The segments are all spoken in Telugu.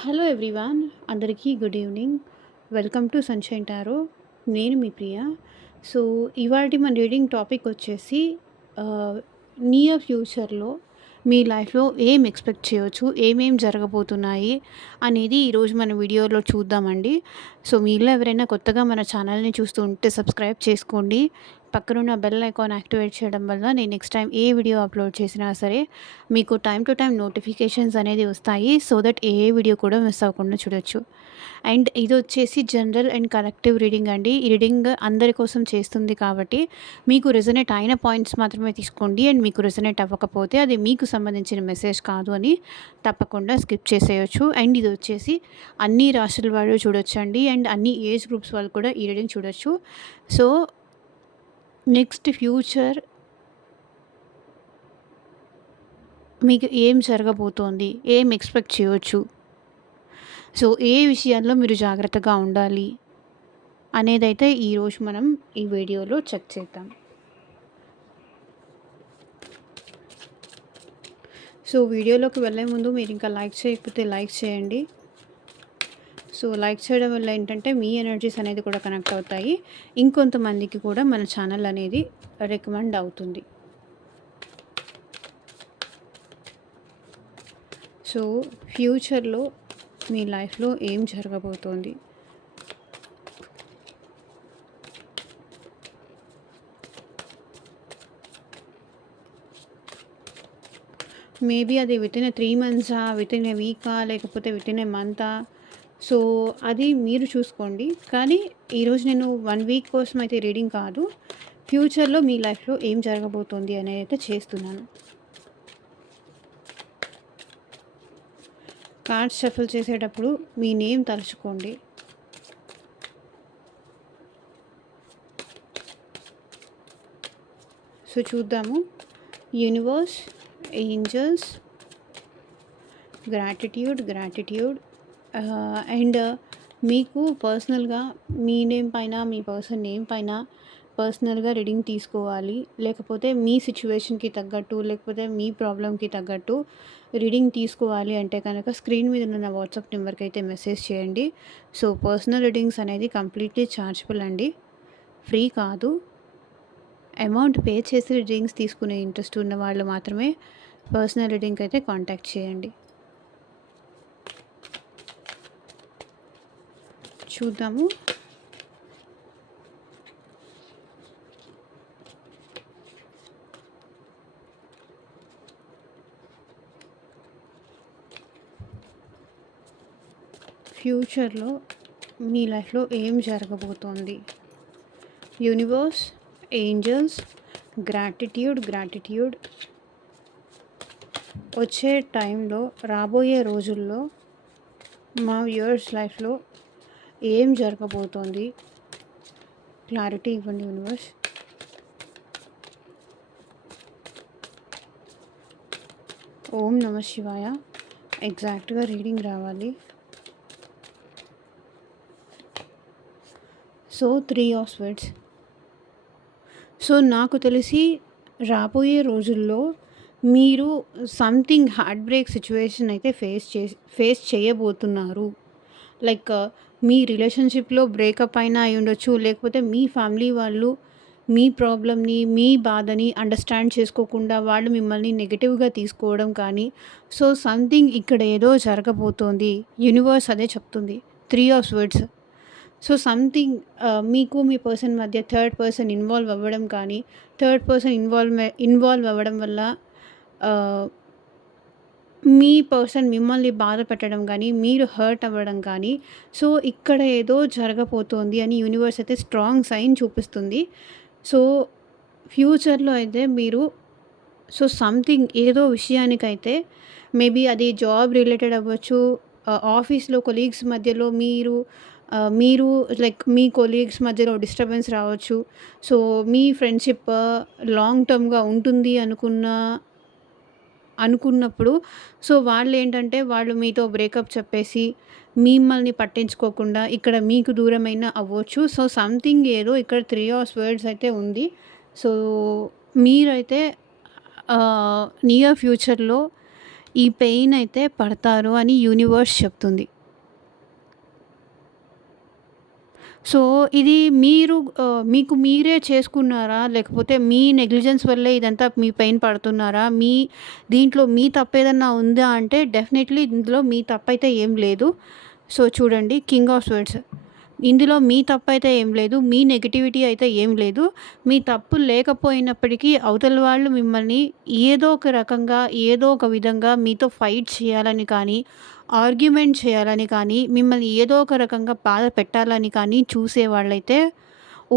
హలో ఎవ్రీవన్, అందరికీ good evening. Welcome to sunshine tarot. నేను మీ ప్రియ. సో, ఇవాల్టి మన రీడింగ్ టాపిక్ వచ్చేసి ఆహ్, నియర్ ఫ్యూచర్‌లో మీ లైఫ్‌లో ఏం ఎక్స్‌పెక్ట్ చేయొచ్చు, ఏమేం జరగబోతున్నాయి అనేది ఈరోజు మన వీడియోలో చూద్దామండి. సో, మీలో ఎవరైనా కొత్తగా మన ఛానల్‌ని చూస్తూ ఉంటే సబ్స్క్రైబ్ చేసుకోండి. పక్కనున్న బెల్ ఐకాన్ యాక్టివేట్ చేయడం వల్ల నేను నెక్స్ట్ టైం ఏ వీడియో అప్లోడ్ చేసినా సరే మీకు టైమ్ టు టైమ్ నోటిఫికేషన్స్ అనేది వస్తాయి. సో దట్ ఏ వీడియో కూడా మిస్ అవ్వకుండా చూడొచ్చు. అండ్ ఇది వచ్చేసి జనరల్ అండ్ కలెక్టివ్ రీడింగ్ అండి. ఈ రీడింగ్ అందరి కోసం చేస్తుంది కాబట్టి మీకు రెజొనేట్ అయిన పాయింట్స్ మాత్రమే తీసుకోండి. అండ్ మీకు రెజొనేట్ అవ్వకపోతే అది మీకు సంబంధించిన మెసేజ్ కాదు అని తప్పకుండా స్కిప్ చేసేయొచ్చు. అండ్ ఇది వచ్చేసి అన్ని రాశుల వాళ్ళు చూడొచ్చండి. అండ్ అన్ని ఏజ్ గ్రూప్స్ వాళ్ళు కూడా ఈ రీడింగ్ చూడొచ్చు. సో నెక్స్ట్ ఫ్యూచర్ మీకు ఏం జరగబోతోంది? ఏం ఎక్స్‌పెక్ట్ చేయొచ్చు? సో, ఏ విషయాల్లో మీరు జాగ్రత్తగా ఉండాలి? అనేదైతే ఈరోజు మనం ఈ వీడియోలో చెక్ చేద్దాం. సో, వీడియోలోకి వెళ్ళే ముందు మీరు ఇంకా లైక్ చేయకపోతే లైక్ చేయండి. సో, లైక్ చేయడం వల్ల ఏంటంటే మీ ఎనర్జీస్ అనేది కూడా కనెక్ట్ అవుతాయి. ఇంకొంతమందికి కూడా మన ఛానల్ అనేది రికమెండ్ అవుతుంది. సో, ఫ్యూచర్‌లో మీ లైఫ్‌లో ఏం జరగబోతోంది? మేబీ అది వితిన్ 3 మంత్సా, వితిన్ ఎ వీకా, లేకపోతే వితిన్ ఎ మంతా. సో, అది మీరు చూసుకోండి. కానీ ఈరోజు నేను 1 వీక్ కోసం అయితే రీడింగ్ కాదు. ఫ్యూచర్‌లో మీ లైఫ్‌లో ఏం జరగబోతోంది అనేదైతే చేస్తున్నాను. కార్డ్స్ షఫుల్ చేసేటప్పుడు మీ నేమ్ తలుచుకోండి. సో, చూద్దాము. యూనివర్స్, ఏంజెల్స్, గ్రాటిట్యూడ్ అండ్ మీకు పర్సనల్‌గా మీ నేమ్ పైన, మీ పర్సన్ నేమ్ పైన పర్సనల్‌గా రీడింగ్ తీసుకోవాలి. లేకపోతే మీ సిట్యుయేషన్‌కి తగ్గట్టు, లేకపోతే మీ ప్రాబ్లమ్‌కి తగ్గట్టు రీడింగ్ తీసుకోవాలి అంటే కనుక స్క్రీన్ మీద ఉన్న నా వాట్సాప్ నెంబర్‌కి అయితే మెసేజ్ చేయండి. సో, పర్సనల్ రీడింగ్స్ అనేది కంప్లీట్‌లీ చార్జబుల్ అండి. ఫ్రీ కాదు. అమౌంట్ పే చేసి రీడింగ్స్ తీసుకునే ఇంట్రెస్ట్ ఉన్న వాళ్ళు మాత్రమే పర్సనల్ రీడింగ్‌కి అయితే కాంటాక్ట్ చేయండి. చూద్దాము. ఫ్యూచర్‌లో మీ లైఫ్‌లో ఏం జరగబోతోంది? యూనివర్స్, ఏంజెల్స్, గ్రాటిట్యూడ్ వచ్చే టైంలో, రాబోయే రోజుల్లో మా వ్యూయర్స్ లైఫ్‌లో ఏం జరగబోతోంది? క్లారిటీ ఇవ్వండి యూనివర్స్. ఓం నమః శివాయ. ఎగ్జాక్ట్‌గా రీడింగ్ రావాలి. So 3 of swords. సో నాకు తెలిసి రాబోయే రోజుల్లో మీరు సంథింగ్ హార్ట్ బ్రేక్ సిచ్యువేషన్ అయితే ఫేస్ చేయబోతున్నారు. లైక్ మీ రిలేషన్షిప్‌లో బ్రేకప్ అయినా అయ్యుండొచ్చు. లేకపోతే మీ ఫ్యామిలీ వాళ్ళు మీ ప్రాబ్లమ్‌ని, మీ బాధని అండర్‌స్టాండ్ చేసుకోకుండా వాళ్ళు మిమ్మల్ని నెగెటివ్‌గా తీసుకోవడం కానీ, సో సంథింగ్ ఇక్కడ ఏదో జరగబోతోంది. యూనివర్స్ అదే చెప్తుంది. 3 ఆఫ్ స్వర్డ్స్. సో సంథింగ్ మీకు మీ పర్సన్ మధ్య థర్డ్ పర్సన్ ఇన్వాల్వ్ అవ్వడం కానీ, థర్డ్ పర్సన్ ఇన్వాల్వ్ అవ్వడం వల్ల మీ పర్సన్ మిమ్మల్ని బాధ పెట్టడం కానీ, మీరు హర్ట్ అవ్వడం కానీ, సో ఇక్కడ ఏదో జరగబోతోంది అని యూనివర్స్ అయితే స్ట్రాంగ్ సైన్ చూపిస్తుంది. సో ఫ్యూచర్‌లో అయితే మీరు సంథింగ్ ఏదో విషయానికైతే మేబీ అది జాబ్ రిలేటెడ్ అవ్వచ్చు. ఆఫీస్‌లో కొలీగ్స్ మధ్యలో మీరు లైక్ మీ కొలీగ్స్ మధ్యలో డిస్టర్బెన్స్ రావచ్చు. సో, మీ ఫ్రెండ్‌షిప్ లాంగ్ టర్మ్‌గా ఉంటుంది అనుకున్నప్పుడు సో, వాళ్ళు మీతో బ్రేకప్ చెప్పేసి మిమ్మల్ని పట్టించుకోకుండా ఇక్కడ మీకు దూరమైనా అవ్వచ్చు. సో, సంథింగ్ ఏదో ఇక్కడ 3 ఆఫ్ స్వర్డ్స్ అయితే ఉంది. సో, మీరైతే నియర్ ఫ్యూచర్‌లో ఈ పెయిన్ అయితే పడతారు అని యూనివర్స్ చెప్తుంది. సో, ఇది మీరు మీకు మీరే చేసుకున్నారా? లేకపోతే మీ నెగ్లిజెన్స్ వల్లే ఇదంతా మీ పెయిన్ పడుతున్నారా? దీంట్లో మీ తప్పేదన్నా ఉందా అంటే డెఫినెట్‌లీ ఇందులో మీ తప్పైతే ఏం లేదు. సో, చూడండి కింగ్ ఆఫ్ స్వర్డ్స్. ఇందులో మీ తప్పైతే ఏం లేదు. మీ నెగటివిటీ అయితే ఏం లేదు. మీ తప్పు లేకపోయినప్పటికీ అవతల వాళ్ళు మిమ్మల్ని ఏదో ఒక రకంగా, ఏదో ఒక విధంగా మీతో ఫైట్ చేయాలని కానీ, ఆర్గ్యుమెంట్ చేయాలని కానీ, మిమ్మల్ని ఏదో ఒక రకంగా బాధ పెట్టాలని కానీ చూసేవాళ్ళైతే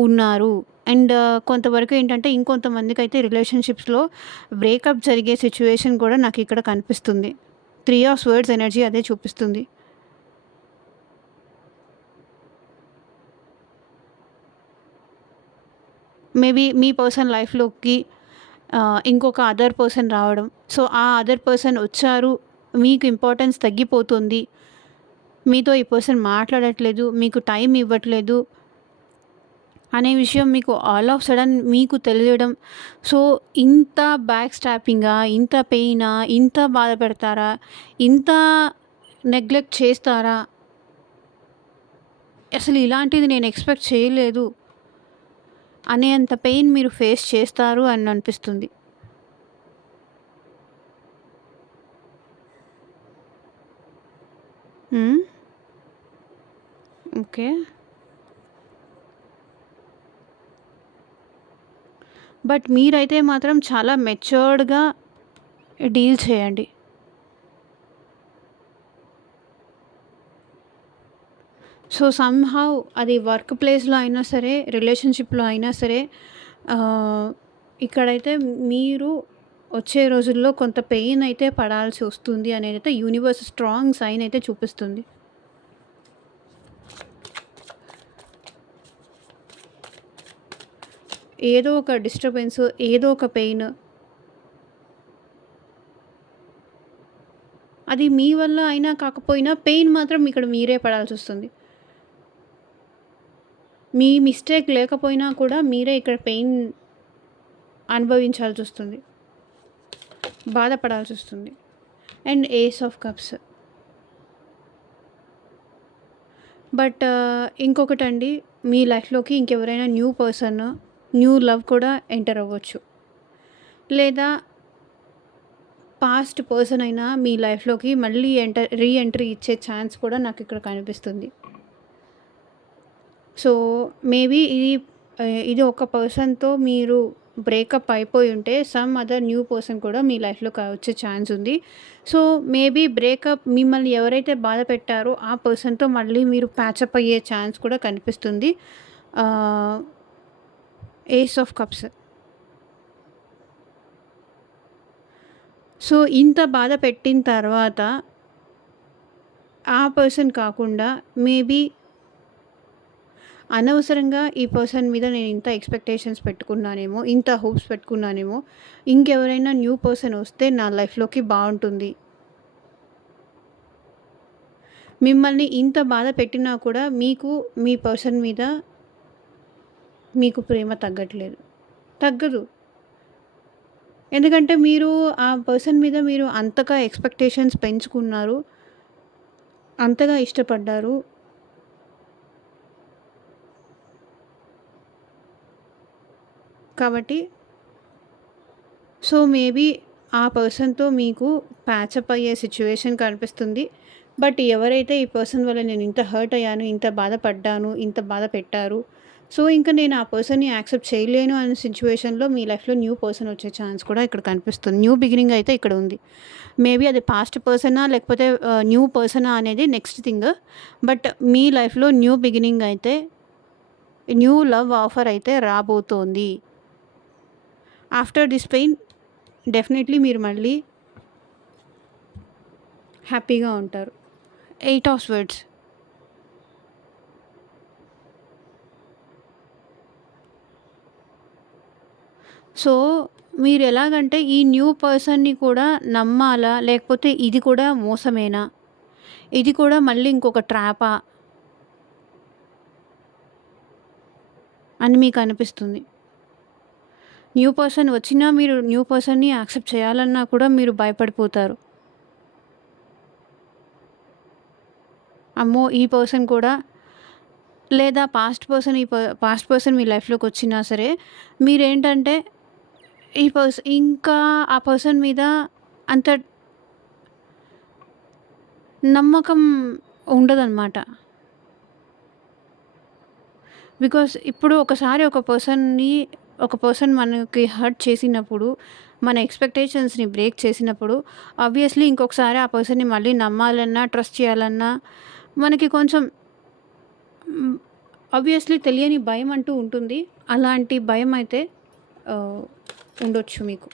ఉన్నారు. అండ్ కొంతవరకు ఏంటంటే ఇంకొంతమందికైతే రిలేషన్‌షిప్స్‌లో బ్రేకప్ జరిగే సిట్యుయేషన్ కూడా నాకిక్కడ కనిపిస్తుంది. 3 ఆఫ్ స్వర్డ్స్ ఎనర్జీ అదే చూపిస్తుంది. మేబీ మీ పర్సన్ లైఫ్‌లోకి ఇంకొక అదర్ పర్సన్ రావడం. సో, ఆ అదర్ పర్సన్ వచ్చారు. మీకు ఇంపార్టెన్స్ తగ్గిపోతుంది. మీతో ఈ పర్సన్ మాట్లాడట్లేదు. మీకు టైం ఇవ్వట్లేదు అనే విషయం మీకు ఆల్ ఆఫ్ సడన్ మీకు తెలియడం. సో, ఇంత బ్యాక్ స్టాపింగా, ఇంత పెయినా, ఇంత బాధ పెడతారా? ఇంత నెగ్లెక్ట్ చేస్తారా? అసలు ఇలాంటిది నేను ఎక్స్‌పెక్ట్ చేయలేదు అనేంత పెయిన్ మీరు ఫేస్ చేస్తారు అని అనిపిస్తుంది. హ్మ్. ఓకే. బట్ మీరైతే మాత్రం చాలా మెచ్యూర్డ్‌గా డీల్ చేయండి. సో, సమ్‌హౌ అది వర్క్ ప్లేస్‌లో అయినా సరే, రిలేషన్‌షిప్‌లో అయినా సరే ఆహ్, ఇక్కడైతే మీరు వచ్చే రోజుల్లో కొంత పెయిన్ అయితే పడాల్సి వస్తుంది అనేదైతే యూనివర్స్ స్ట్రాంగ్ సైన్ అయితే చూపిస్తుంది. ఏదో ఒక డిస్టర్బెన్స్, ఏదో ఒక పెయిన్ అది మీ వల్ల అయినా కాకపోయినా పెయిన్ మాత్రం ఇక్కడ మీరే పడాల్సొస్తుంది. మీ మిస్టేక్ లేకపోయినా కూడా మీరే ఇక్కడ పెయిన్ అనుభవించాల్సొస్తుంది. బాధపడాల్సొస్తుంది. And ace of cups. But ఇంకొకటండి, మీ లైఫ్‌లోకి ఇంకెవరైనా న్యూ పర్సన్, న్యూ లవ్ కూడా ఎంటర్ అవ్వచ్చు. లేదా పాస్ట్ పర్సన్ అయినా మీ లైఫ్‌లోకి మళ్ళీ రీ ఎంట్రీ ఇచ్చే ఛాన్స్ కూడా నాకిక్కడ కనిపిస్తుంది. సో, మేబీ ఇది ఒక పర్సన్‌తో మీరు బ్రేకప్ అయిపోయి ఉంటే సమ్ అదర్ న్యూ పర్సన్ కూడా మీ లైఫ్‌లోకి వచ్చే ఛాన్స్ ఉంది. సో, మేబీ బ్రేకప్ మిమ్మల్ని ఎవరైతే బాధ పెట్టారో ఆ పర్సన్‌తో మళ్ళీ మీరు ప్యాచప్ అయ్యే ఛాన్స్ కూడా కనిపిస్తుంది. ఆహ్, ఏస్ ఆఫ్ కప్స్. సో, ఇంత బాధ పెట్టిన తర్వాత ఆ పర్సన్ కాకుండా మేబీ అనవసరంగా ఈ పర్సన్ మీద నేను ఇంత ఎక్స్‌పెక్టేషన్స్ పెట్టుకున్నానేమో, ఇంత హోప్స్ పెట్టుకున్నానేమో, ఇంకెవరైనా న్యూ పర్సన్ వస్తే నా లైఫ్‌లోకి బావుంటుంది. మిమ్మల్ని ఇంత బాధ పెట్టినా కూడా మీ పర్సన్ మీద మీకు ప్రేమ తగ్గట్లేదు. తగ్గదు. ఎందుకంటే ఆ పర్సన్ మీద మీరు అంతగా ఎక్స్‌పెక్టేషన్స్ పెంచుకున్నారు. అంతగా ఇష్టపడ్డారు. కాబట్టి సో, మేబీ ఆ పర్సన్‌తో మీకు ప్యాచప్ అయ్యే సిట్యుయేషన్ కనిపిస్తుంది. బట్ ఎవరైతే ఈ పర్సన్ వల్ల నేను ఇంత హర్ట్ అయ్యాను, ఇంత బాధపడ్డాను, ఇంత బాధ పెట్టారు. సో, ఇంక నేను ఆ పర్సన్‌ని యాక్సెప్ట్ చేయలేను అనే సిట్యుయేషన్‌లో మీ లైఫ్‌లో న్యూ పర్సన్ వచ్చే ఛాన్స్ కూడా ఇక్కడ కనిపిస్తుంది. న్యూ బిగినింగ్ అయితే ఇక్కడ ఉంది. మేబీ అది పాస్ట్ పర్సనా లేకపోతే న్యూ పర్సనా అనేది నెక్స్ట్ థింగ్. బట్ మీ లైఫ్‌లో న్యూ బిగినింగ్ అయితే, న్యూ లవ్ ఆఫర్ అయితే రాబోతోంది. ఆఫ్టర్ దిస్ పెయిన్ డెఫినెట్‌లీ మీరు మళ్ళీ హ్యాపీగా ఉంటారు. 8 ఆఫ్ స్వర్డ్స్. సో, మీరెలాగంటే ఈ న్యూ పర్సన్‌ని కూడా నమ్మాలా? లేకపోతే ఇది కూడా మోసమేనా? ఇది కూడా మళ్ళీ ఇంకొక ట్రాపా? అని మీకనిపిస్తుంది. న్యూ పర్సన్ వచ్చినా మీరు న్యూ పర్సన్‌ని యాక్సెప్ట్ చేయాలన్నా కూడా మీరు భయపడిపోతారు. అమ్మో! ఈ పర్సన్ కూడా లేదా పాస్ట్ పర్సన్ మీ లైఫ్‌లోకొచ్చినా సరే, మీరేంటంటే ఇంకా ఆ పర్సన్ మీద అంత నమ్మకం ఉండదనమాట. బికాస్ ఇప్పుడు ఒకసారి ఒక పర్సన్ మనకి హర్ట్ చేసినప్పుడు, మన ఎక్స్‌పెక్టేషన్స్‌ని బ్రేక్ చేసినప్పుడు, ఆబ్వియస్‌లీ ఇంకొకసారి ఆ పర్సన్‌ని మళ్ళీ నమ్మాలన్నా, ట్రస్ట్ చేయాలన్నా మనకి కొంచెం హ్మ్, ఆబ్వియస్‌లీ తెలియని భయం అంటూ ఉంటుంది. అలాంటి భయమైతే ఆహ్, ఉండొచ్చు మీకు.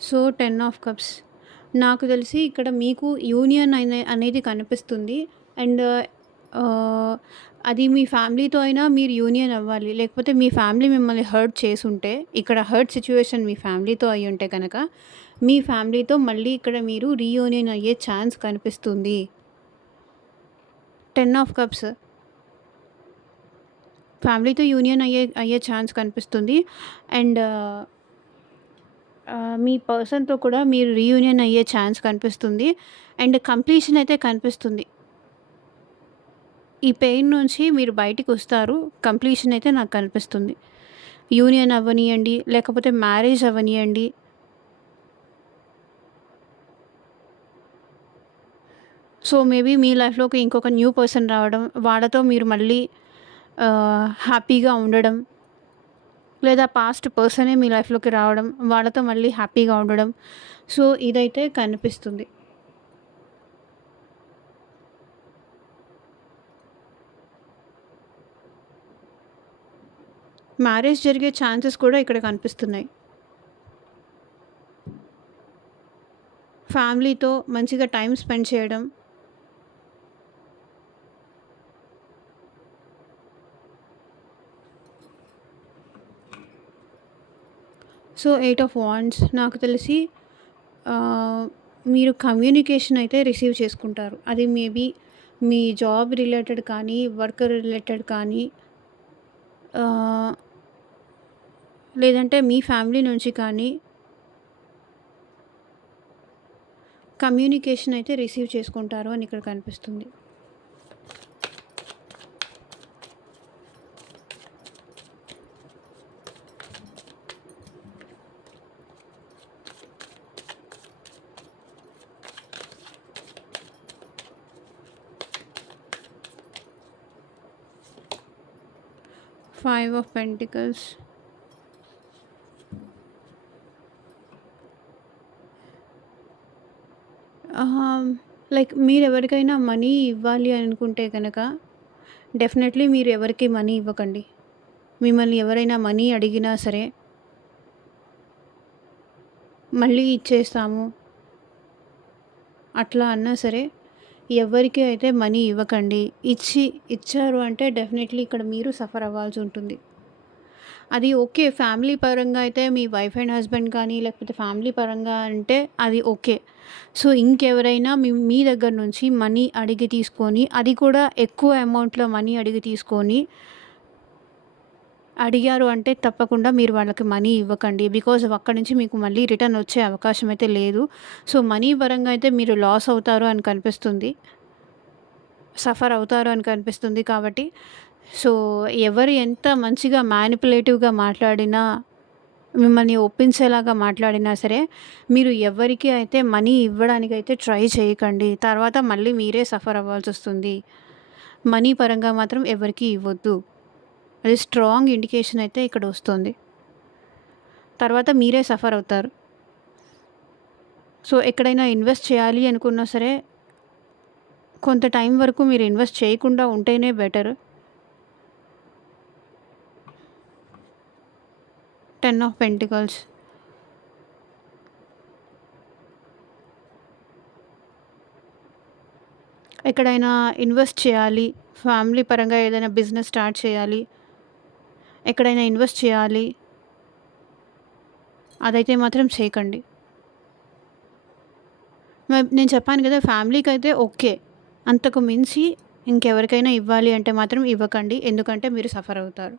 So, 10 of cups. నాకు తెలిసి ఇక్కడ మీకు యూనియన్ అనేది కనిపిస్తుంది. అండ్ ఆహ్, అది మీ ఫ్యామిలీతో అయినా మీరు యూనియన్ అవ్వాలి. లేకపోతే మీ ఫ్యామిలీ మిమ్మల్ని హర్ట్ చేసుంటే, ఇక్కడ హర్ట్ సిట్యుయేషన్ మీ ఫ్యామిలీతో అయ్యుంటే గనక, మీ ఫ్యామిలీతో మళ్ళీ ఇక్కడ మీరు రీయూనియన్ అయ్యే ఛాన్స్ కనిపిస్తుంది. 10 ఆఫ్ కప్స్. ఫ్యామిలీతో యూనియన్ అయ్యే ఛాన్స్ కనిపిస్తుంది. అండ్ మీ పర్సన్‌తో కూడా మీరు రీయూనియన్ అయ్యే ఛాన్స్ కనిపిస్తుంది. అండ్ కంప్లీషన్ అయితే కనిపిస్తుంది. ఈ పెయిన్ నుంచి మీరు బయటికొస్తారు. కంప్లీషన్ అయితే నాకు కనిపిస్తుంది. యూనియన్ అవ్వనియండి, లేకపోతే మ్యారేజ్ అవ్వనియండి. సో, మేబీ మీ లైఫ్‌లోకి ఇంకొక న్యూ పర్సన్ రావడం, వాళ్ళతో మీరు మళ్ళీ హ్యాపీగా ఉండడం, లేదా పాస్ట్ పర్సనే మీ లైఫ్‌లోకి రావడం, వాళ్ళతో మళ్ళీ హ్యాపీగా ఉండడం. సో, ఇదైతే కనిపిస్తుంది. మ్యారేజ్ జరిగే ఛాన్సెస్ కూడా ఇక్కడ కనిపిస్తున్నాయి. ఫ్యామిలీతో మంచిగా టైమ్ స్పెండ్ చేయడం. సో, 8 ఆఫ్ వాండ్స్ నాకు తెలిసి ఆహ్, మీరు కమ్యూనికేషన్ అయితే రిసీవ్ చేసుకుంటారు. అది మేబీ మీ జాబ్ రిలేటెడ్ కానీ, వర్క్ రిలేటెడ్ కానీ ఆహ్, లేదంటే మీ ఫ్యామిలీ నుంచి కానీ కమ్యూనికేషన్ అయితే రిసీవ్ చేసుకుంటారు అని ఇక్కడ కనిపిస్తుంది. Five of pentacles. లైక్ మీరెవరికైనా మనీ ఇవ్వాలి అనుకుంటే గనక డెఫినెట్‌లీ మీరు ఎవరికీ మనీ ఇవ్వకండి. మిమ్మల్ని ఎవరైనా మనీ అడిగినా సరే, మళ్ళీ ఇచ్చేస్తాము అట్లా అన్నా సరే, ఎవ్వరికీ అయితే మనీ ఇవ్వకండి. ఇచ్చారు అంటే డెఫినెట్‌లీ ఇక్కడ మీరు సఫర్ అవ్వాల్సి ఉంటుంది. అది ఓకే. ఫ్యామిలీ పరంగా అయితే మీ వైఫ్ అండ్ హస్బెండ్ కానీ, లేకపోతే ఫ్యామిలీ పరంగా అంటే అది ఓకే. సో, ఇంకెవరైనా మీ దగ్గర నుంచి మనీ అడిగి తీసుకొని, అది కూడా ఎక్కువ అమౌంట్‌లో మనీ అడిగి తీసుకొని అడిగారు అంటే తప్పకుండా మీరు వాళ్ళకి మనీ ఇవ్వకండి. బికాజ్ అక్కడి నుంచి మీకు మళ్ళీ రిటర్న్ వచ్చే అవకాశం అయితే లేదు. సో, మనీ పరంగా అయితే మీరు లాస్ అవుతారు అని కనిపిస్తుంది. సఫర్ అవుతారు అని కనిపిస్తుంది కాబట్టి, సో, ఎవరు ఎంత మంచిగా మ్యానిపులేటివ్‌గా మాట్లాడినా, మిమ్మల్ని ఒప్పించేలాగా మాట్లాడినా సరే, మీరు ఎవ్వరికీ అయితే మనీ ఇవ్వడానికైతే ట్రై చేయకండి. తర్వాత మళ్ళీ మీరే సఫర్ అవ్వాల్సొస్తుంది. మనీ పరంగా మాత్రం ఎవరికీ ఇవ్వొద్దు. అది స్ట్రాంగ్ ఇండికేషన్ అయితే ఇక్కడ వస్తుంది. తర్వాత మీరే సఫర్ అవుతారు. సో, ఎక్కడైనా ఇన్వెస్ట్ చేయాలి అనుకున్నా సరే, కొంత టైం వరకు మీరు ఇన్వెస్ట్ చేయకుండా ఉంటేనే బెటర్. 10 of pentacles. ఎక్కడైనా ఇన్వెస్ట్ చేయాలి, ఫ్యామిలీ పరంగా ఏదైనా బిజినెస్ స్టార్ట్ చేయాలి, ఎక్కడైనా ఇన్వెస్ట్ చేయాలి అదైతే మాత్రం చేయకండి. నేను చెప్పాను కదా! ఫ్యామిలీకైతే ఓకే. అంతకు మించి ఇంకెవరికైనా ఇవ్వాలి అంటే మాత్రం ఇవ్వకండి. ఎందుకంటే మీరు సఫర్ అవుతారు.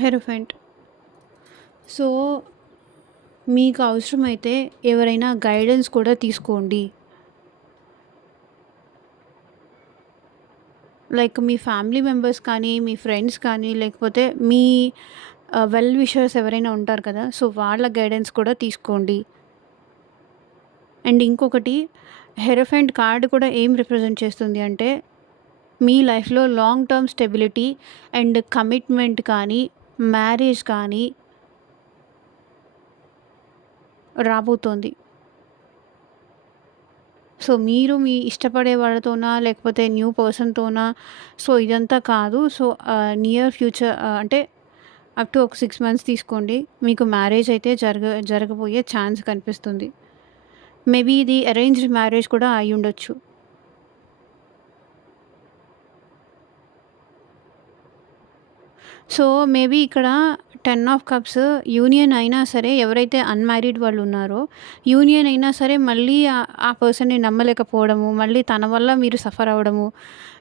హెరోఫెంట్. సో, మీకు అవసరమైతే ఎవరైనా గైడెన్స్ కూడా తీసుకోండి. లైక్ మీ ఫ్యామిలీ మెంబర్స్ కానీ, మీ ఫ్రెండ్స్ కానీ, లేకపోతే మీ వెల్ విషర్స్ ఎవరైనా ఉంటారు కదా! సో, వాళ్ళ గైడెన్స్ కూడా తీసుకోండి. అండ్ ఇంకొకటి, హెరోఫెంట్ కార్డ్ కూడా ఏం రిప్రజెంట్ చేస్తుంది అంటే, మీ లైఫ్‌లో long term stability and commitment కానీ, మ్యారేజ్ కానీ రాబోతోంది. సో, మీరు మీ ఇష్టపడే వాళ్ళతోనా, లేకపోతే న్యూ పర్సన్‌తోనా, సో, ఇదంతా కాదు. సో, నియర్ ఫ్యూచర్ అంటే అప్ టు ఒక 6 మంత్స్ తీసుకోండి. మీకు మ్యారేజ్ అయితే జరగబోయే ఛాన్స్ కనిపిస్తుంది. మేబీ ఇది అరేంజ్డ్ మ్యారేజ్ కూడా అయ్యుండొచ్చు. సో, మేబీ ఇక్కడ 10 ఆఫ్ కప్స్ యూనియన్ అయినా సరే, ఎవరైతే అన్‌మ్యారీడ్ వాళ్ళున్నారో, యూనియన్ అయినా సరే మళ్ళీ ఆ పర్సన్‌ని నమ్మలేకపోవడము, మళ్ళీ తన వల్ల మీరు సఫర్ అవ్వడము,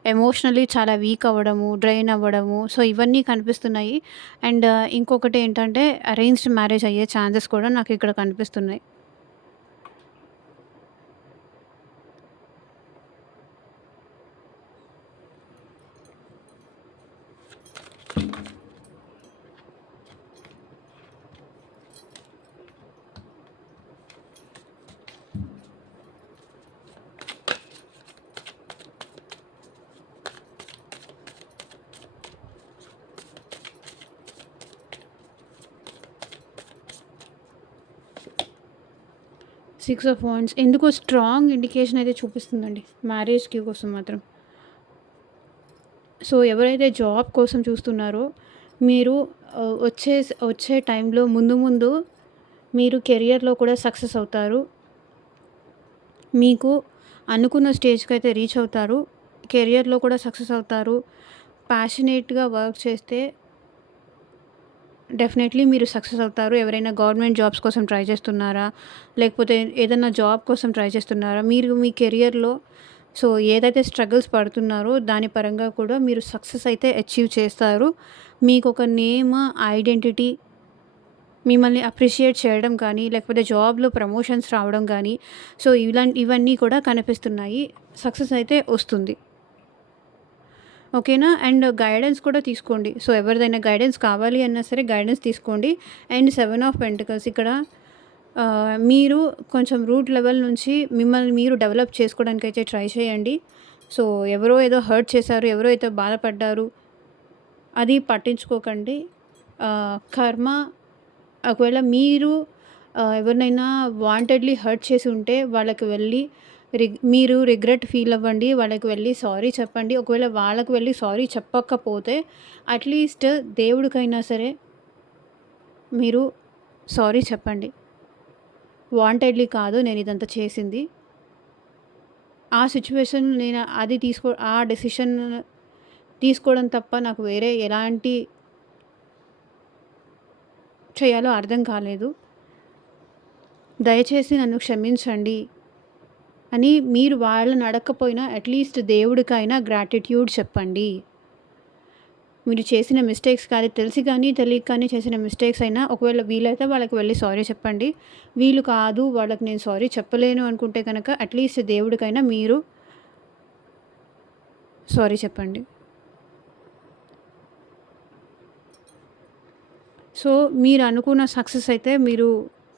ఎమోషనల్లీ చాలా వీక్ అవ్వడము, డ్రైన్ అవ్వడము. సో, ఇవన్నీ కనిపిస్తున్నాయి. అండ్ ఇంకొకటేంటంటే అరేంజ్డ్ మ్యారేజ్ అయ్యే ఛాన్సెస్ కూడా నాకిక్కడ కనిపిస్తున్నాయి. సిక్స్ ఆఫ్ వాండ్స్ ఎందుకో స్ట్రాంగ్ ఇండికేషన్ అయితే చూపిస్తుందండి మ్యారేజ్‌కి కోసం మాత్రం. సో, ఎవరైతే జాబ్ కోసం చూస్తున్నారో, మీరు వచ్చే టైంలో ముందు ముందు మీరు కెరియర్‌లో కూడా సక్సెస్ అవుతారు. మీకు అనుకున్న స్టేజ్‌కైతే రీచ్ అవుతారు. కెరియర్‌లో కూడా సక్సెస్ అవుతారు. ప్యాషనేట్‌గా వర్క్ చేస్తే డెఫినెట్‌లీ మీరు సక్సెస్ అవుతారు. ఎవరైనా గవర్నమెంట్ జాబ్స్ కోసం ట్రై చేస్తున్నారా? లేకపోతే ఏదన్నా జాబ్ కోసం ట్రై చేస్తున్నారా? మీరు మీ కెరియర్‌లో సో, ఏదైతే స్ట్రగుల్స్ పడుతున్నారో దాని పరంగా కూడా మీరు సక్సెస్ అయితే అచీవ్ చేస్తారు. మీకొక నేమ్, ఐడెంటిటీ మిమ్మల్ని అప్రిషియేట్ చేయడం కానీ, లేకపోతే జాబ్‌లో ప్రమోషన్స్ రావడం గానీ, సో, ఇవన్నీ కూడా కనిపిస్తున్నాయి. సక్సెస్ అయితే వస్తుంది. ఓకేనా? అండ్ గైడెన్స్ కూడా తీసుకోండి. సో, ఎవరిదైనా గైడెన్స్ కావాలి అన్నా సరే గైడెన్స్ తీసుకోండి. అండ్ 7 ఆఫ్ పెంటికల్స్ ఇక్కడ మీరు కొంచెం రూట్ లెవెల్ నుంచి మిమ్మల్ని మీరు డెవలప్ చేసుకోవడానికైతే ట్రై చేయండి. సో, ఎవరో ఏదో హర్ట్ చేశారు, ఎవరో ఏదో బాధపడ్డారు, అది పట్టించుకోకండి. కర్మ ఒకవేళ మీరు ఎవరినైనా వాంటెడ్‌లీ హర్ట్ చేసి ఉంటే వాళ్ళకి వెళ్ళి మీరు రిగ్రెట్ ఫీల్ అవ్వండి. వాళ్ళకి వెళ్ళి సారీ చెప్పండి. ఒకవేళ వాళ్ళకి వెళ్ళి సారీ చెప్పకపోతే అట్‌లీస్ట్ దేవుడికైనా సరే మీరు సారీ చెప్పండి. వాంటెడ్‌లీ కాదు నేనిదంతా చేసింది. ఆ సిట్యుయేషన్ నేను ఆ డెసిషన్ తీసుకోవడం తప్ప నాకు వేరే ఎలాంటి చేయాలో అర్థం కాలేదు. దయచేసి నన్ను క్షమించండి అని మీరు వాళ్ళని అడగకపోయినా అట్‌లీస్ట్ దేవుడికైనా గ్రాటిట్యూడ్ చెప్పండి. మీరు చేసిన మిస్టేక్స్ కానీ తెలిసి కానీ, తెలియక కానీ చేసిన మిస్టేక్స్ అయినా ఒకవేళ వీలైతే వాళ్ళకి వెళ్ళి సారీ చెప్పండి. వీలు కాదు వాళ్ళకి నేను సారీ చెప్పలేను అనుకుంటే గనక అట్‌లీస్ట్ దేవుడికైనా మీరు సారీ చెప్పండి. సో, మీరు అనుకున్న సక్సెస్ అయితే మీరు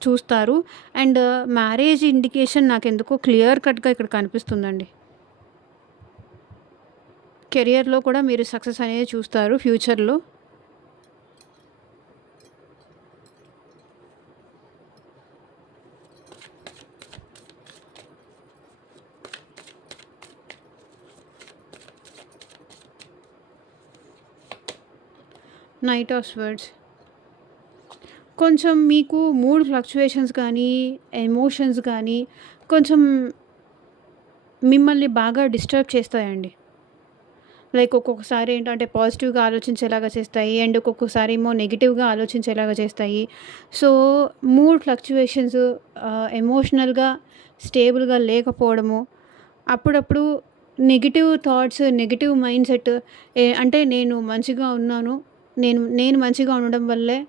చూస్తారు. అండ్ మ్యారేజ్ ఇండికేషన్ నాకెందుకో క్లియర్ కట్‌గా ఇక్కడ కనిపిస్తుందండి. కెరియర్‌లో కూడా మీరు సక్సెస్ అనేది చూస్తారు ఫ్యూచర్‌లో. Knight of swords. కొంచెం మీకు మూడ్ ఫ్లక్చుయేషన్స్ కానీ, ఎమోషన్స్ కానీ కొంచెం మిమ్మల్ని బాగా డిస్టర్బ్ చేస్తాయండి. లైక్ ఒక్కొక్కసారి ఏంటంటే పాజిటివ్‌గా ఆలోచించేలాగా చేస్తాయి. అండ్ ఒక్కొక్కసారి ఏమో నెగెటివ్‌గా ఆలోచించేలాగా చేస్తాయి. సో, మూడ్ ఫ్లక్చుయేషన్స్ ఎమోషనల్‌గా స్టేబుల్‌గా లేకపోవడము, అప్పుడప్పుడు నెగెటివ్ థాట్స్, నెగెటివ్ మైండ్‌సెట్ అంటే నేను మంచిగా ఉన్నాను. నేను నేను మంచిగా ఉండడం వల్లే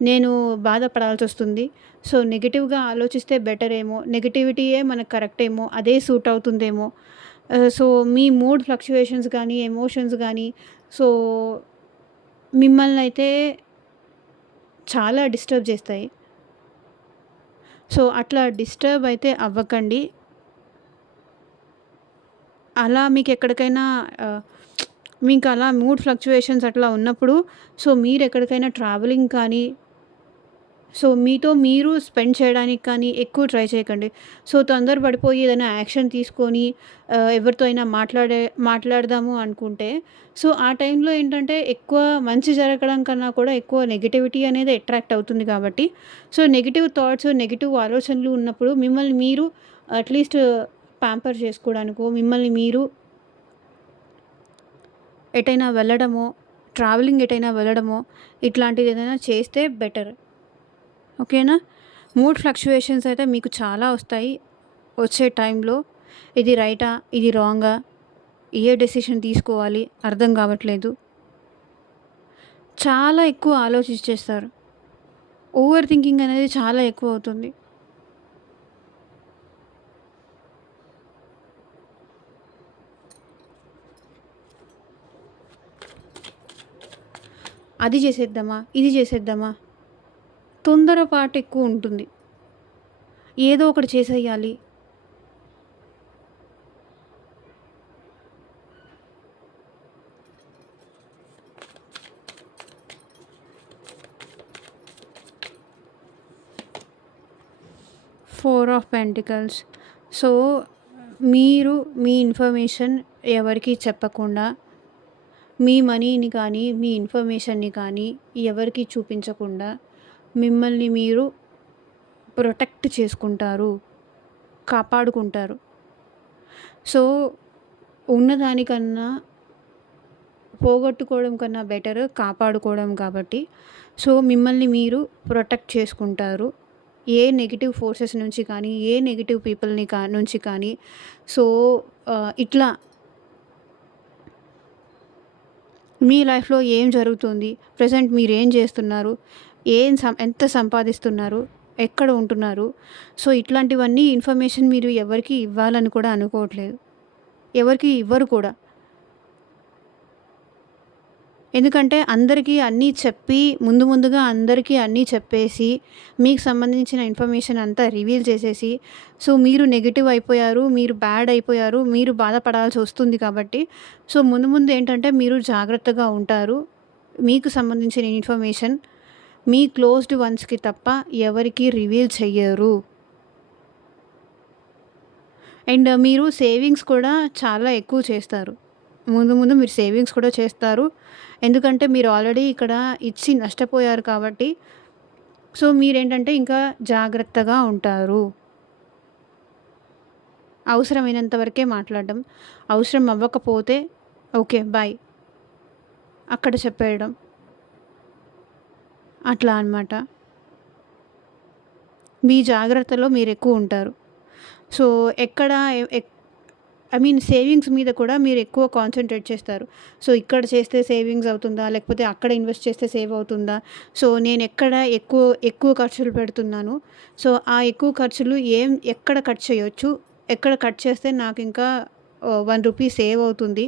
నేను బాధపడాల్సొస్తుంది. సో, నెగెటివ్‌గా ఆలోచిస్తే బెటరేమో, నెగటివిటీయే మనకు కరెక్టేమో, అదే సూట్ అవుతుందేమో. సో, మీ మూడ్ ఫ్లక్చుయేషన్స్ గానీ, ఎమోషన్స్ గానీ, సో, మిమ్మల్నయితే చాలా డిస్టర్బ్ జేస్తాయి. సో, అట్లా డిస్టర్బ్ అయితే అవ్వకండి. అలా మీకెక్కడికైనా ఆహ్, మీకలా మూడ్ ఫ్లక్చుయేషన్స్ అట్లా ఉన్నప్పుడు, సో, మీరెక్కడికైనా ట్రావెలింగ్ కానీ, సో, మీతో మీరు స్పెండ్ చేయడానికి కానీ ఎక్కువ ట్రై చేయకండి. సో, తొందర పడిపోయి ఏదైనా యాక్షన్ తీసుకొని ఎవరితో అయినా మాట్లాడదాము అనుకుంటే, సో, ఆ టైంలో ఏంటంటే ఎక్కువ మంచి జరగడం కన్నా కూడా ఎక్కువ నెగటివిటీ అనేది అట్రాక్ట్ అవుతుంది కాబట్టి, సో, నెగెటివ్ థాట్స్, నెగెటివ్ ఆలోచనలు ఉన్నప్పుడు మిమ్మల్ని మీరు అట్‌లీస్ట్ ప్యాంపర్ చేసుకోవడానికో, మిమ్మల్ని మీరు ఎటైనా వెళ్ళడమో, ట్రావెలింగ్ ఎటైనా వెళ్ళడమో ఇట్లాంటిది ఏదైనా చేస్తే బెటర్. ఓకేనా? మూడ్ ఫ్లక్చుయేషన్స్ అయితే మీకు చాలా వస్తాయి. వచ్చే టైంలో ఇది రైటా? ఇది రాంగా? ఏ డెసిషన్ తీసుకోవాలి అర్థం కావట్లేదు. చాలా ఎక్కువ ఆలోచించేస్తారు. ఓవర్ థింకింగ్ అనేది చాలా ఎక్కువవుతుంది. అది చేసేద్దామా? ఇది చేసేద్దామా? తొందరపాటు ఎక్కువుంటుంది. ఏదో ఒకటి చేసేయాలి. 4 ఆఫ్ పెంటికల్స్. సో, మీరు మీ ఇన్ఫర్మేషన్ ఎవరికీ చెప్పకుండా, మీ మనీని కానీ, మీ ఇన్ఫర్మేషన్‌ని కానీ ఎవరికీ చూపించకుండా, మిమ్మల్ని మీరు ప్రొటెక్ట్ చేసుకుంటారు. కాపాడుకుంటారు. సో, ఉన్నదానికన్నా పోగొట్టుకోవడం కన్నా బెటర్ కాపాడుకోవడం కాబట్టి, సో, మిమ్మల్ని మీరు ప్రొటెక్ట్ చేసుకుంటారు. ఏ నెగెటివ్ ఫోర్సెస్ నుంచి కానీ, ఏ నెగెటివ్ పీపుల్‌ని నుంచి కానీ, సో, ఇట్లా మీ లైఫ్‌లో ఏం జరుగుతుంది? ప్రెజెంట్ మీరేం జేస్తున్నారు? ఎంత సంపాదిస్తున్నారు? ఎక్కడ ఉంటున్నారు? సో, ఇట్లాంటివన్నీ ఇన్ఫర్మేషన్ మీరు ఎవరికీ ఇవ్వాలని కూడా అనుకోవట్లేదు. ఎవరికీ ఇవ్వరు కూడా. ఎందుకంటే అందరికీ అన్నీ చెప్పి ముందుగా అందరికీ అన్నీ చెప్పేసి, మీకు సంబంధించిన ఇన్ఫర్మేషన్ అంతా రివీల్ చేసేసి, సో, మీరు నెగెటివ్ అయిపోయారు, మీరు బ్యాడ్ అయిపోయారు, మీరు బాధపడాల్సొస్తుంది కాబట్టి, సో, ముందు ఏంటంటే మీరు జాగ్రత్తగా ఉంటారు. మీకు సంబంధించిన ఇన్ఫర్మేషన్ మీ క్లోజ్డ్ వన్స్‌కి తప్ప ఎవరికీ రివీల్ చెయ్యరు. అండ్ మీరు సేవింగ్స్ కూడా చాలా ఎక్కువ చేస్తారు. ముందు మీరు సేవింగ్స్ కూడా చేస్తారు. ఎందుకంటే మీరు ఆల్రెడీ ఇక్కడ ఇచ్చి నష్టపోయారు కాబట్టి, సో, మీరేంటంటే ఇంకా జాగ్రత్తగా ఉంటారు. అవసరమైనంత వరకే మాట్లాడడం. అవసరం అవ్వకపోతే ఓకే. బాయ్. అక్కడ చెప్పేయడం. అట్లా అనమాట. మీ జాగ్రత్తలో మీరెక్కువుంటారు. సో, ఎక్కడ ఎ ఎక్ ఐ మీన్ సేవింగ్స్ మీద కూడా మీరెక్కువ కాన్సంట్రేట్ చేస్తారు. సో, ఇక్కడ చేస్తే సేవింగ్స్ అవుతుందా? లేకపోతే అక్కడ ఇన్వెస్ట్ చేస్తే సేవ్ అవుతుందా? సో, నేనెక్కడ ఎక్కువ ఖర్చులు పెడుతున్నాను. సో, ఆ ఎక్కువ ఖర్చులు ఎక్కడ కట్ చేయొచ్చు? ఎక్కడ కట్ చేస్తే నాకింకా రూ. 1 సేవ్ అవుతుంది.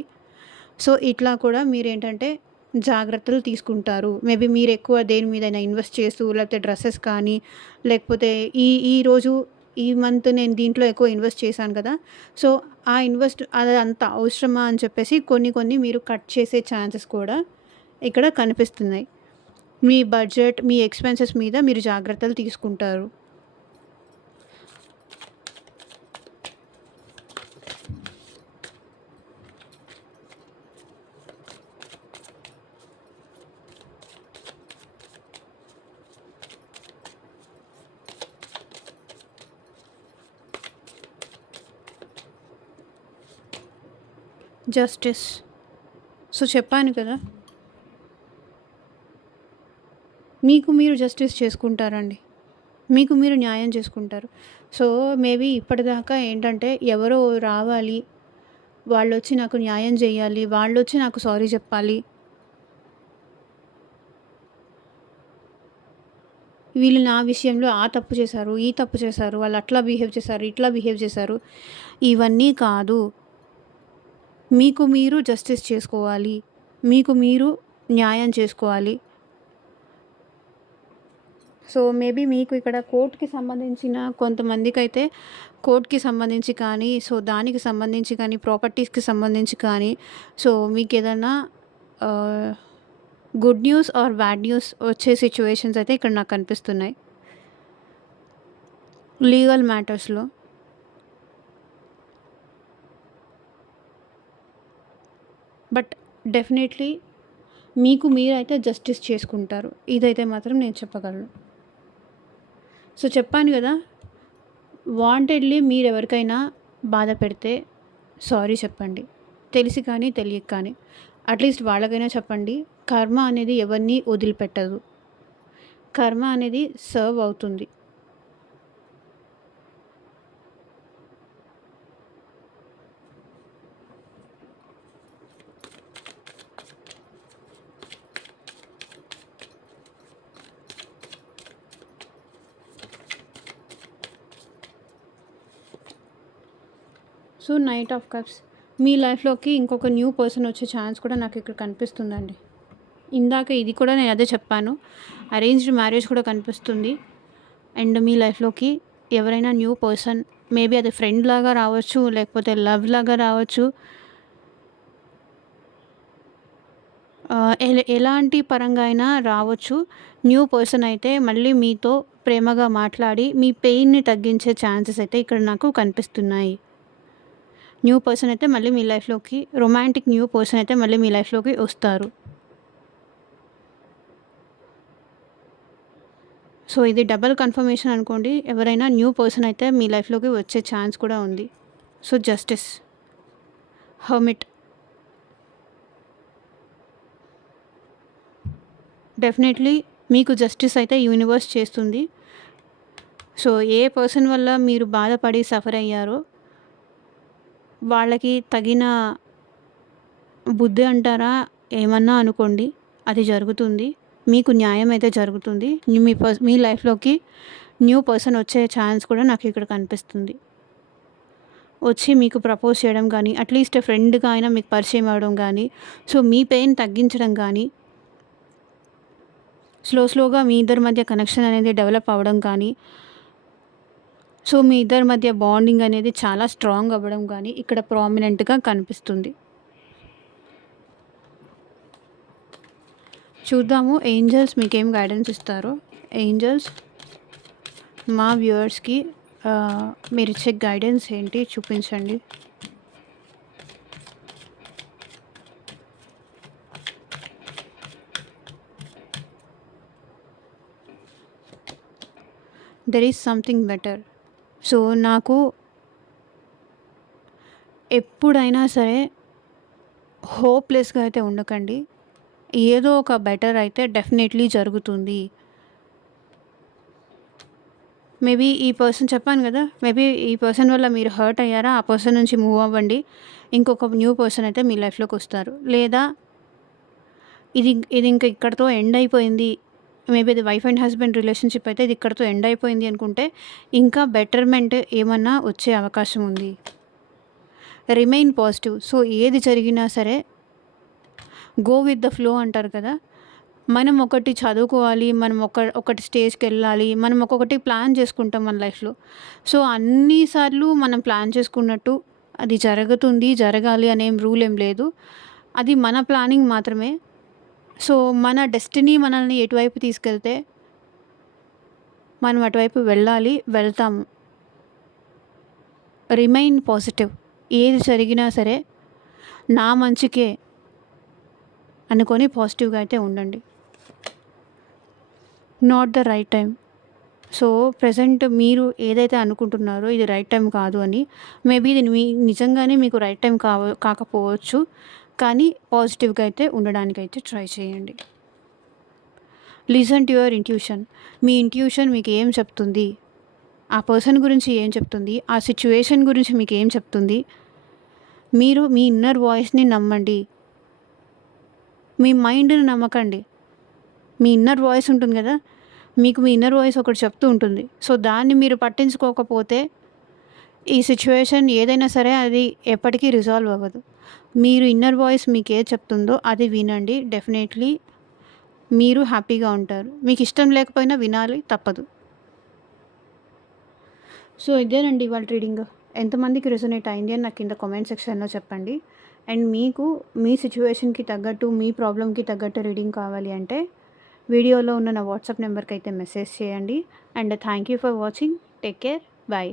సో, ఇట్లా కూడా మీరేంటంటే జాగ్రత్తలు తీసుకుంటారు. మేబీ మీరెక్కువ దేని మీదైనా ఇన్వెస్ట్ చేస్తూ లేకపోతే డ్రెసెస్ కానీ, లేకపోతే ఈరోజు ఈ మంత్ నేను దీంట్లో ఎక్కువ ఇన్వెస్ట్ చేశాను కదా! సో, ఆ అదంత అవసరమా అని చెప్పేసి కొన్ని మీరు కట్ చేసే ఛాన్సెస్ కూడా ఇక్కడ కనిపిస్తున్నాయి. మీ బడ్జెట్, మీ ఎక్స్‌పెన్సెస్ మీద మీరు జాగ్రత్తలు తీసుకుంటారు. జస్టిస్. సో చెప్పాను కదా, మీకు మీరు జస్టిస్ చేసుకుంటారండి. మీకు మీరు న్యాయం చేసుకుంటారు. సో మేబీ ఇప్పటిదాకా ఏంటంటే ఎవరో రావాలి, వాళ్ళొచ్చి నాకు న్యాయం చేయాలి, వాళ్ళొచ్చి నాకు సారీ చెప్పాలి, వీళ్ళు నా విషయంలో ఆ తప్పు చేశారు, ఈ తప్పు చేశారు, వాళ్ళు అట్లా బిహేవ్ చేశారు, ఇట్లా బిహేవ్ చేశారు, ఇవన్నీ కాదు. మీకు మీరు జస్టిస్ చేసుకోవాలి, మీకు మీరు న్యాయం చేసుకోవాలి. సో మేబీ మీకు ఇక్కడ కోర్ట్‌కి సంబంధించిన కొంతమందికైతే కోర్ట్‌కి సంబంధించి కానీ, సో దానికి సంబంధించి కానీ, ప్రాపర్టీస్‌కి సంబంధించి కానీ, సో మీకేదన్నా good news or bad news వచ్చే సిట్యుయేషన్స్ అయితే ఇక్కడ నాకు కనిపిస్తున్నాయి లీగల్ మ్యాటర్స్‌లో. బట్ డెఫినెట్లీ మీకు మీరైతే జస్టిస్ చేసుకుంటారు. ఇదైతే మాత్రం నేను చెప్పగలను. సో చెప్పాను కదా, వాంటెడ్లీ మీరెవరికైనా బాధ పెడితే సారీ చెప్పండి. తెలిసి కానీ తెలియక కానీ అట్లీస్ట్ వాళ్ళకైనా చెప్పండి. కర్మ అనేది ఎవరిని వదిలిపెట్టదు. కర్మ అనేది సర్వ్ అవుతుంది. సో నైట్ ఆఫ్ కప్స్, మీ లైఫ్లోకి ఇంకొక న్యూ పర్సన్ వచ్చే ఛాన్స్ కూడా నాకు ఇక్కడ కనిపిస్తుందండి. ఇందాక ఇది కూడా నేను అదే చెప్పాను, అరేంజ్డ్ మ్యారేజ్ కూడా కనిపిస్తుంది. అండ్ మీ లైఫ్లోకి ఎవరైనా న్యూ పర్సన్, మేబీ అది ఫ్రెండ్ లాగా రావచ్చు, లేకపోతే లవ్ లాగా రావచ్చు, ఎలాంటి పరంగా అయినా రావచ్చు. న్యూ పర్సన్ అయితే మళ్ళీ మీతో ప్రేమగా మాట్లాడి మీ పెయిన్ని తగ్గించే ఛాన్సెస్ అయితే ఇక్కడ నాకు కనిపిస్తున్నాయి. న్యూ పర్సన్ అయితే మళ్ళీ మీ లైఫ్లోకి, రొమాంటిక్ న్యూ పర్సన్ అయితే మళ్ళీ మీ లైఫ్లోకి వస్తారు. సో ఇది డబల్ కన్ఫర్మేషన్ అనుకోండి. ఎవరైనా న్యూ పర్సన్ అయితే మీ లైఫ్లోకి వచ్చే ఛాన్స్ కూడా ఉంది. సో జస్టిస్, హర్మిట్, డెఫినెట్లీ మీకు జస్టిస్ అయితే యూనివర్స్ చేస్తుంది. సో ఏ పర్సన్ వల్ల మీరు బాధపడి సఫర్ అయ్యారో వాళ్ళకి తగిన బుద్ధి అంటారా, ఏమన్నా అనుకోండి, అది జరుగుతుంది. మీకు న్యాయం అయితే జరుగుతుంది. మీ లైఫ్లోకి న్యూ పర్సన్ వచ్చే ఛాన్స్ కూడా నాకు ఇక్కడ కనిపిస్తుంది. వచ్చి మీకు ప్రపోజ్ చేయడం కానీ, అట్లీస్ట్ ఫ్రెండ్గా అయినా మీకు పరిచయం అవ్వడం కానీ, సో మీ పెయిన్ తగ్గించడం కానీ, స్లోగా మీ ఇద్దరి మధ్య కనెక్షన్ అనేది డెవలప్ అవ్వడం కానీ, సో మీ ఇద్దరి మధ్య బాండింగ్ అనేది చాలా స్ట్రాంగ్ అవ్వడం కానీ ఇక్కడ ప్రామినెంట్గా కనిపిస్తుంది. చూద్దాము ఏంజల్స్ మీకేం గైడెన్స్ ఇస్తారో. ఏంజల్స్ మా వ్యూవర్స్కి మీరు ఇచ్చే గైడెన్స్ ఏంటి చూపించండి. There is something better. So నాకు ఎప్పుడైనా సరే హోప్లెస్గా అయితే ఉండకండి. ఏదో ఒక బెటర్ అయితే డెఫినెట్లీ జరుగుతుంది. మేబీ ఈ పర్సన్ చెప్పాను కదా, మేబీ ఈ పర్సన్ వల్ల మీరు హర్ట్ అయ్యారా, ఆ పర్సన్ నుంచి మూవ్ అవ్వండి. ఇంకొక న్యూ పర్సన్ అయితే మీ లైఫ్లోకి వస్తారు. లేదా ఇది ఇది ఇంకా ఇక్కడితో ఎండ్ అయిపోయింది, మేబీ అది వైఫ్ అండ్ హస్బెండ్ రిలేషన్షిప్ అయితే ఇది ఇక్కడితో ఎండ్ అయిపోయింది అనుకుంటే ఇంకా బెటర్మెంట్ ఏమన్నా వచ్చే అవకాశం ఉంది. Remain positive. సో ఏది జరిగినా సరే గో విత్ ద ఫ్లో అంటారు కదా. మనం ఒకటి చదువుకోవాలి, మనం ఒకటి స్టేజ్కి వెళ్ళాలి, మనం ఒక్కొక్కటి ప్లాన్ చేసుకుంటాం మన లైఫ్లో. సో అన్నిసార్లు మనం ప్లాన్ చేసుకున్నట్టు అది జరుగుతుంది, జరగాలి అనేం రూల్ ఏం లేదు. అది మన ప్లానింగ్ మాత్రమే. సో మన డెస్టినీ మనల్ని ఎటువైపు తీసుకెళ్తే మనం అటువైపు వెళ్ళాలి, వెళ్తాము. Remain positive. ఏది జరిగినా సరే నా మంచికే అనుకొని పాజిటివ్గా అయితే ఉండండి. Not the right time. So, present మీరు ఏదైతే అనుకుంటున్నారో ఇది రైట్ టైం కాదు అని, మేబీ ఇది నిజంగానే మీకు రైట్ టైం కాకపోవచ్చు. కానీ పాజిటివ్‌గా అయితే ఉండడానికైతే ట్రై చేయండి. Listen to your intuition. Me intuition మీకు ఏం చెప్తుంది? ఆ పర్సన్ గురించి ఏం చెప్తుంది? ఆ సిట్యుయేషన్ గురించి మీకు ఏం చెప్తుంది? మీరు మీ ఇన్నర్ వాయిస్‌ని నమ్మండి. మీ మైండ్‌ని నమ్మకండి. మీ ఇన్నర్ వాయిస్ ఉంటుంది గదా! మీకు మీ ఇన్నర్ వాయిస్ ఒకటి చెప్తూ ఉంటుంది. సో, దాన్ని మీరు పట్టించుకోకపోతే ఈ సిట్యుయేషన్ ఏదైనా సరే అది ఎప్పటికీ రిజాల్వ్ అవ్వదు. మీరు ఇన్నర్ వాయిస్ మీకేది చెప్తుందో అది వినండి. డెఫినెట్‌లీ మీరు హ్యాపీగా ఉంటారు. మీకు ఇష్టం లేకపోయినా వినాలి, తప్పదు. సో, ఇదేనండి ఇవాళ రీడింగ్. ఎంతమందికి రెసొనేట్ అయింది అని నాకు కింద కామెంట్ సెక్షన్‌లో చెప్పండి. అండ్ మీకు మీ సిట్యుయేషన్‌కి తగ్గట్టు, మీ ప్రాబ్లమ్‌కి తగ్గట్టు రీడింగ్ కావాలి అంటే వీడియోలో ఉన్న నా వాట్సాప్ నెంబర్‌కైతే మెసేజ్ చేయండి. And thank you for watching. Take care. Bye.